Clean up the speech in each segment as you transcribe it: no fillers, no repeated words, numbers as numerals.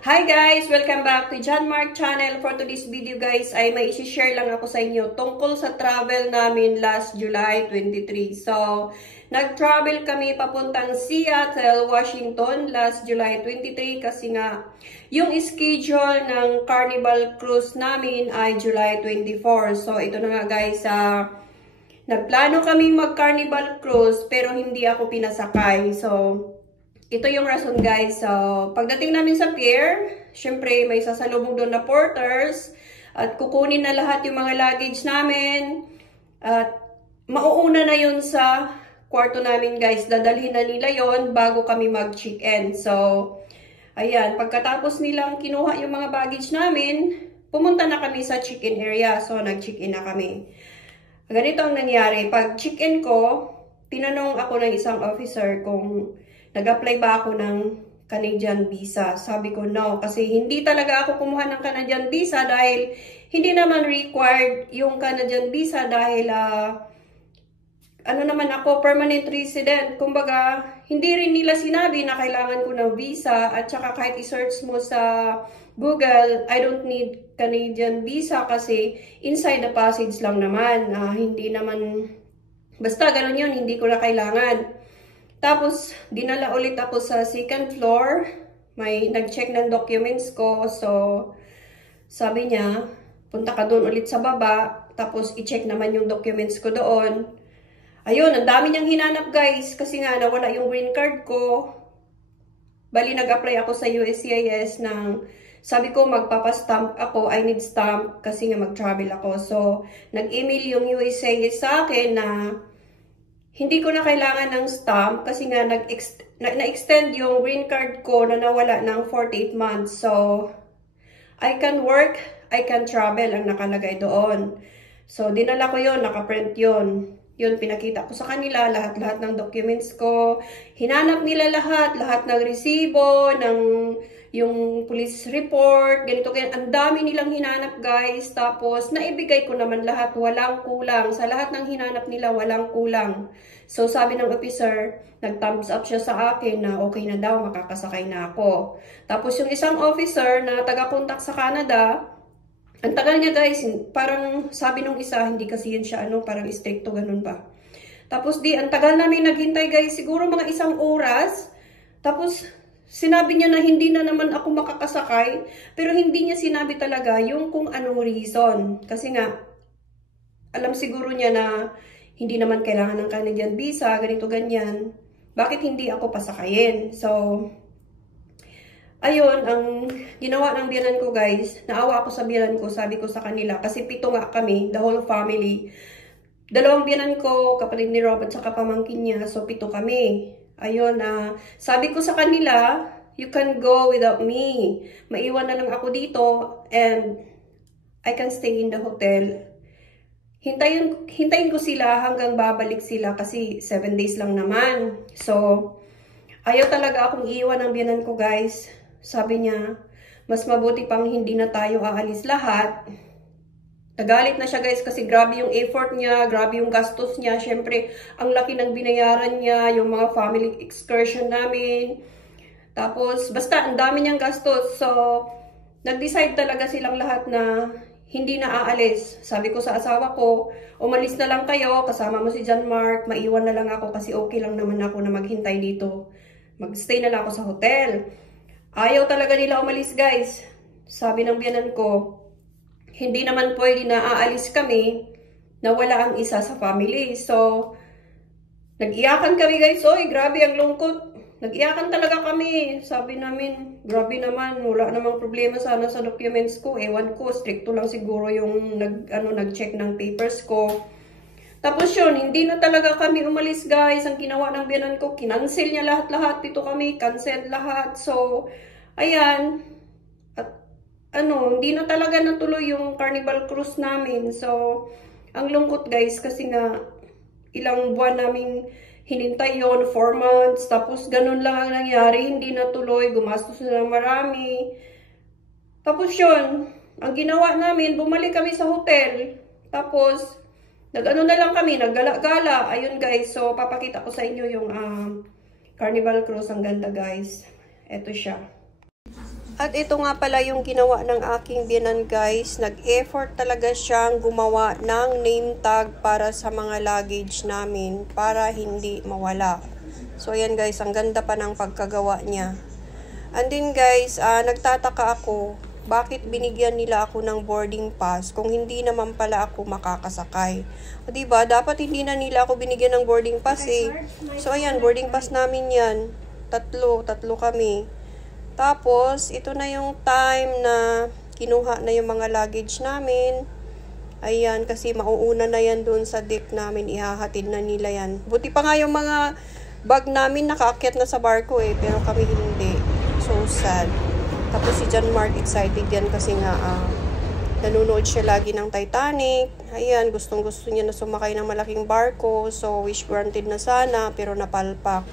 Hi guys! Welcome back to John Mark Channel. For today's video guys ay may isi-share lang ako sa inyo tungkol sa travel namin last July 23. So, nag-travel kami papuntang Seattle, Washington last July 23 kasi nga yung schedule ng Carnival Cruise namin ay July 24. So, ito na nga guys, nagplano kaming mag-Carnival Cruise pero hindi ako pinasakay. So, ito yung rason guys. So, pagdating namin sa pier, syempre may sasalubong doon na porters at kukunin na lahat yung mga luggage namin at mauuna na yun sa kwarto namin guys. Dadalhin na nila yon bago kami mag-check-in. So, ayan, pagkatapos nilang kinuha yung mga baggage namin, pumunta na kami sa check-in area. So, nag-check-in na kami. Ganito ang nangyari. Pag check-in ko, tinanong ako ng isang officer kung nag-apply ba ako ng Canadian visa? Sabi ko no, kasi hindi talaga ako kumuha ng Canadian visa dahil hindi naman required yung Canadian visa dahil ano naman ako, permanent resident. Kumbaga, hindi rin nila sinabi na kailangan ko ng visa at saka kahit i-search mo sa Google, I don't need Canadian visa kasi inside the passage lang naman. Hindi naman, basta ganun yun, hindi ko na kailangan. Tapos, dinala ulit ako sa second floor. May nag-check ng documents ko. So, sabi niya, punta ka doon ulit sa baba. Tapos, i-check naman yung documents ko doon. Ayun, ang dami niyang hinanap guys. Kasi nga, nawala yung green card ko. Bali, nag-apply ako sa USCIS ng, sabi ko, magpapastamp ako. I need stamp kasi nga mag-travel ako. So, nag-email yung USCIS sa akin na hindi ko na kailangan ng stamp kasi nga na-extend yung green card ko na nawala ng 48 months. So, I can work, I can travel ang nakalagay doon. So, dinala ko yon, nakaprint yon. Yun, pinakita ko sa kanila lahat-lahat ng documents ko. Hinanap nila lahat ng resibo, ng yung police report, ganito, ganyan. Ang dami nilang hinanap guys. Tapos, naibigay ko naman lahat. Walang kulang. Sa lahat ng hinanap nila, walang kulang. So, sabi ng officer, nag-thumbs up siya sa akin na okay na daw, makakasakay na ako. Tapos, yung isang officer na taga-contact sa Canada, ang tagal niya guys, parang sabi nung isa, hindi kasi yun siya, parang stricto, ganun ba. Tapos, ang tagal namin naghintay guys, siguro mga 1 oras. Tapos, sinabi niya na hindi na naman ako makakasakay, pero hindi niya sinabi talaga yung kung anong reason. Kasi nga, alam siguro niya na hindi naman kailangan ng Canadian visa, ganito, ganyan. Bakit hindi ako pasakayin? So, ayun, ang ginawa ng biyanan ko guys, naawa ako sa biyanan ko, sabi ko sa kanila, kasi 7 nga kami, the whole family. 2 biyanan ko, kapatid ni Robert, saka pamangkin niya, so 7 kami. Ayun, sabi ko sa kanila, you can go without me. Maiwan na lang ako dito and I can stay in the hotel. Hintayin ko sila hanggang babalik sila kasi 7 days lang naman. So, ayaw talaga akong iiwan ng biyanan ko guys. Sabi niya, mas mabuti pang hindi na tayo aalis lahat. Nagalit na siya guys kasi grabe yung effort niya, grabe yung gastos niya. Syempre, ang laki ng binayaran niya, yung mga family excursion namin. Tapos, basta ang dami niyang gastos. So, nag-decide talaga silang lahat na hindi na aalis. Sabi ko sa asawa ko, umalis na lang kayo, kasama mo si John Mark, maiwan na lang ako kasi okay lang naman ako na maghintay dito. Mag-stay na lang ako sa hotel. Ayaw talaga nila umalis guys. Sabi ng biyanan ko, hindi naman pwede na aalis kami na wala ang isa sa family. So, nag-iyakan kami guys. Oy, grabe ang lungkot. Nag-iyakan talaga kami. Sabi namin, grabe naman. Wala namang problema sana sa documents ko. Ewan ko, stricto lang siguro yung nag-check ng papers ko. Tapos yun, hindi na talaga kami umalis guys. Ang ginawa ng biyanan ko, kinancel niya lahat-lahat. 7 kami, cancel lahat. So, ayan. Hindi na talaga natuloy yung Carnival Cruise namin. So, ang lungkot guys kasi nga ilang buwan naming hinintay yon, 4 months. Tapos ganun lang ang nangyari, hindi natuloy, gumastos na ng marami. Tapos yun, ang ginawa namin, bumalik kami sa hotel. Tapos, na lang kami, naggala-gala. Ayun guys, so papakita ko sa inyo yung Carnival Cruise. Ang ganda guys. Ito siya. At ito nga pala yung ginawa ng aking biyanan guys. Nag-effort talaga siyang gumawa ng name tag para sa mga luggage namin para hindi mawala. So ayan guys, ang ganda pa ng pagkagawa niya. And then guys, nagtataka ako, bakit binigyan nila ako ng boarding pass kung hindi naman pala ako makakasakay. O diba, dapat hindi na nila ako binigyan ng boarding pass eh. So ayan, boarding pass namin yan. Tatlo kami. Tapos, ito na yung time na kinuha na yung mga luggage namin. Ayan, kasi mauuna na yan dun sa deck namin. Ihahatid na nila yan. Buti pa nga yung mga bag namin nakaakyat na sa barko eh. Pero kami hindi. So sad. Tapos si John Mark excited yan kasi nga nanonood siya lagi ng Titanic. Ayan, gustong-gusto niya na sumakay ng malaking barko. So, wish granted na sana. Pero napalpak.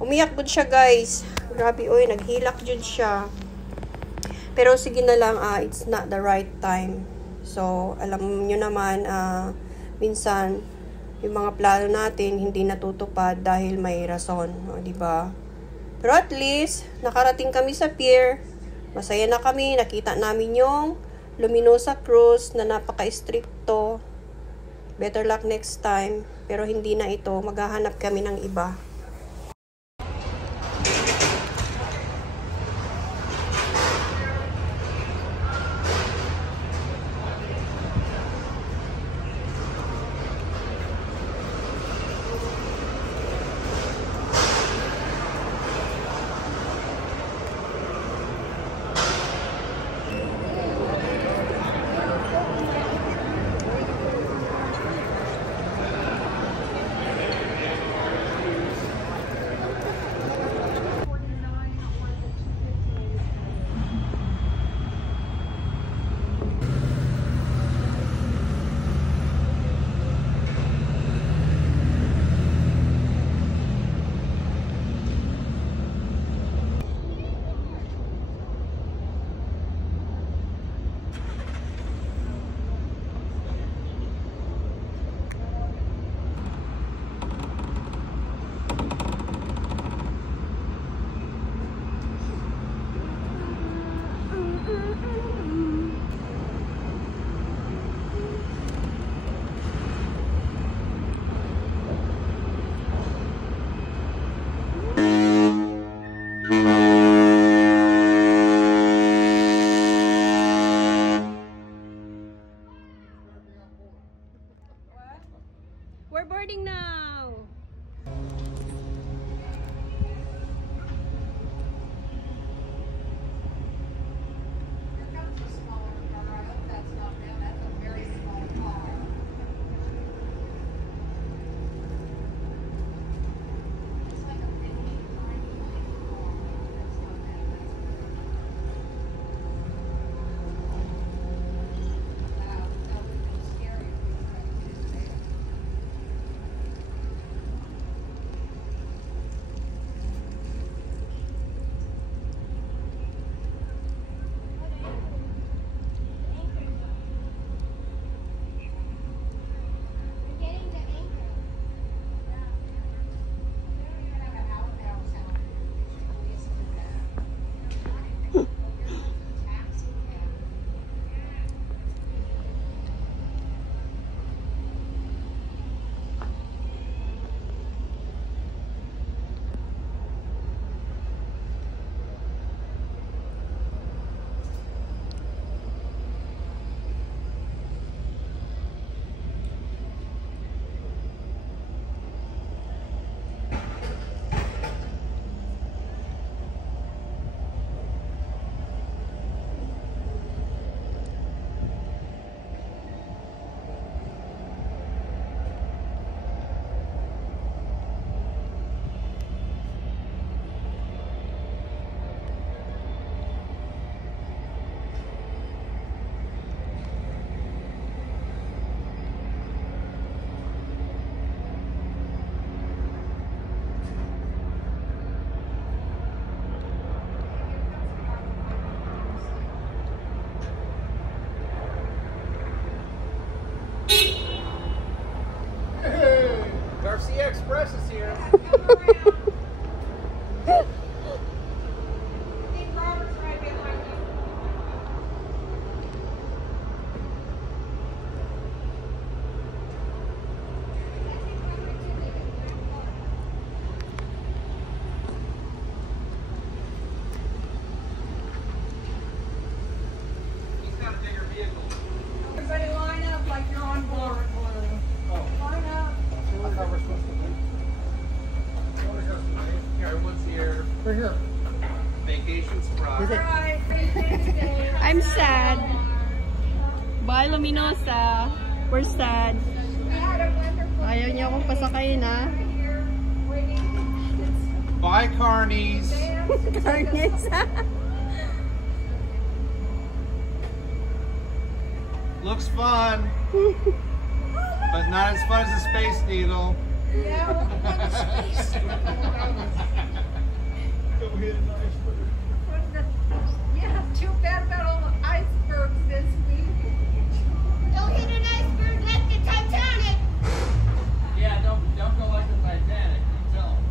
Umiyak din siya guys. Grabe, oy, naghilak din siya. Pero sige na lang, it's not the right time. So, alam nyo naman, minsan, yung mga plano natin, hindi natutupad dahil may rason. O, diba? Pero at least, nakarating kami sa pier. Masaya na kami. Nakita namin yung Luminosa Cruise na napaka-stricto. Better luck next time. Pero hindi na ito. Maghahanap kami ng iba. We're boarding now. Garcia Express is here. I'm sad. Bye, Luminosa. We're sad. Ayaw niya akong pasakayin, ha? Bye, Carnies. Carnies. Looks fun, but not as fun as the Space Needle. Yeah, yeah, too bad about all the icebergs this week. Don't hit an iceberg like the Titanic. Yeah, don't go like the Titanic. You tell them.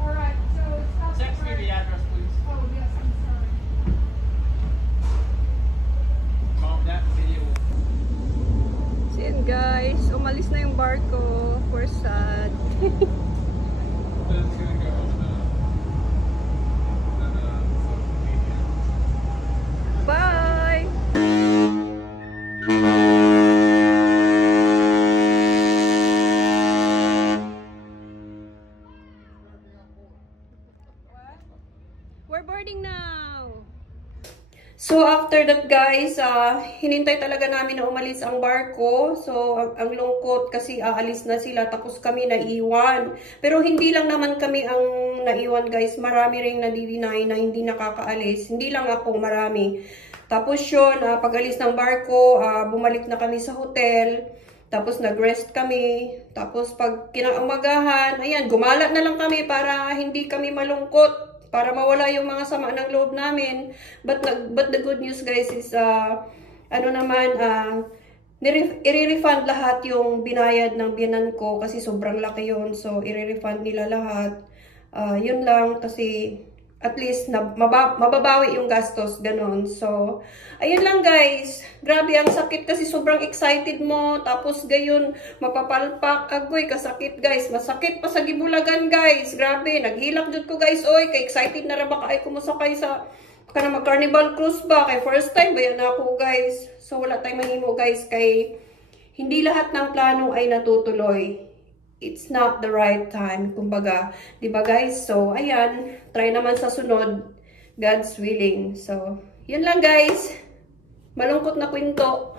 All right, so stop. Text me the address, please. Oh yes, I'm sorry. Mom, that video. So yun guys, umalis na yung barko. We're sad. It's gonna go on social media. Bye! We're boarding now! So, after that guys, hinintay talaga namin na umalis ang barko. So, ang lungkot kasi aalis na sila tapos kami naiwan. Pero hindi lang naman kami ang naiwan guys. Marami ring nadi-deny na hindi nakakaalis. Hindi lang ako, marami. Tapos yun, pag-alis ng barko, bumalik na kami sa hotel. Tapos nag-rest kami. Tapos pag kinaumagahan, ayan, gumala na lang kami para hindi kami malungkot. Para mawala yung mga sama ng loob namin. But the good news guys is, i-refund lahat yung binayad ng biyanan ko kasi sobrang laki yun. So, i-refund nila lahat. Yun lang kasi at least mababawi yung gastos, ganon. So, ayun lang guys. Grabe, ang sakit kasi sobrang excited mo. Tapos gayon, mapapalpak. Agoy, kasakit guys. Masakit pa sa gibulagan guys. Grabe, naghilak dyan ko guys. Oy, ka-excited na raba ka ay kumusakay sa mag-carnival cruise ba. Kay first time, bayan na ako guys. So, wala tayong mahimo guys. Kay hindi lahat ng plano ay natutuloy. It's not the right time, kumbaga. Diba guys? So, ayan. Try naman sa sunod. God's willing. So, yun lang guys. Malungkot na kwento.